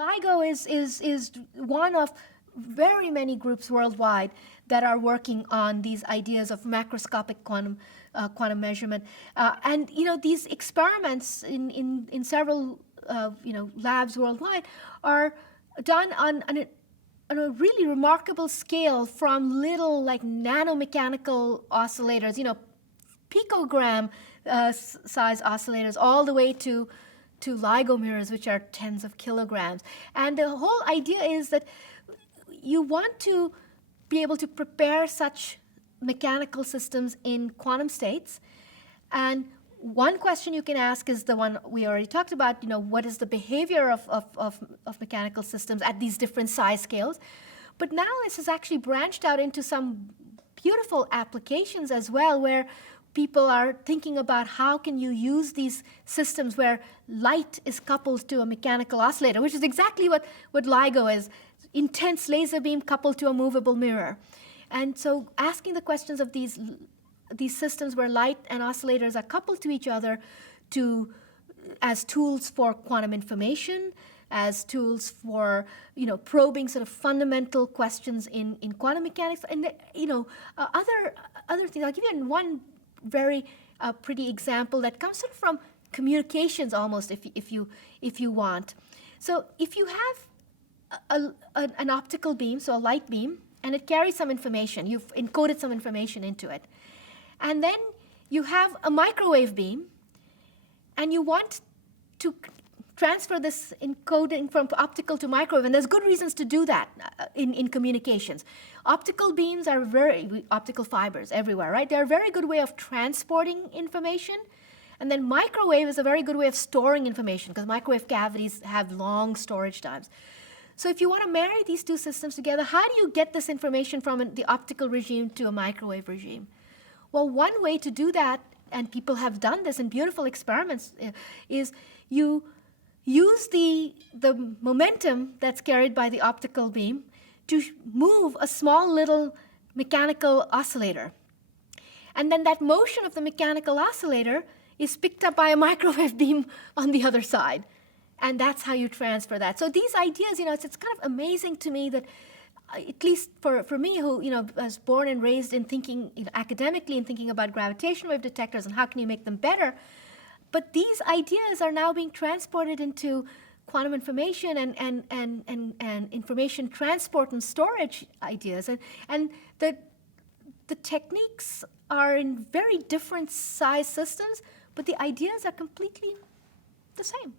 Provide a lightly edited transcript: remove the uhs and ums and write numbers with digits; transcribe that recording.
LIGO is one of very many groups worldwide that are working on these ideas of macroscopic quantum measurement. And these experiments in several labs worldwide are done on a really remarkable scale, from little like nanomechanical oscillators, picogram size oscillators, all the way to LIGO mirrors, which are tens of kilograms. And the whole idea is that you want to be able to prepare such mechanical systems in quantum states. And one question you can ask is the one we already talked about, what is the behavior of mechanical systems at these different size scales? But now this has actually branched out into some beautiful applications as well, where people are thinking about how can you use these systems where light is coupled to a mechanical oscillator, which is exactly what LIGO is, intense laser beam coupled to a movable mirror. And so asking the questions of these systems where light and oscillators are coupled to each other as tools for quantum information, as tools for probing sort of fundamental questions in quantum mechanics, and other things. I'll give you one very pretty example that comes sort of from communications almost, if you want. So if you have an optical beam, so a light beam, and it carries some information, you've encoded some information into it, and then you have a microwave beam, and you want to transfer this encoding from optical to microwave, and there's good reasons to do that in communications. Optical beams are optical fibers everywhere, right? They're a very good way of transporting information, and then microwave is a very good way of storing information, because microwave cavities have long storage times. So if you want to marry these two systems together, how do you get this information from the optical regime to a microwave regime? Well, one way to do that, and people have done this in beautiful experiments, is you use the momentum that's carried by the optical beam to move a small little mechanical oscillator. And then that motion of the mechanical oscillator is picked up by a microwave beam on the other side. And that's how you transfer that. So these ideas, it's kind of amazing to me that, at least for me, who was born and raised in thinking academically and thinking about gravitational wave detectors and how can you make them better, but these ideas are now being transported into quantum information and information transport and storage ideas. And the techniques are in very different size systems, but the ideas are completely the same.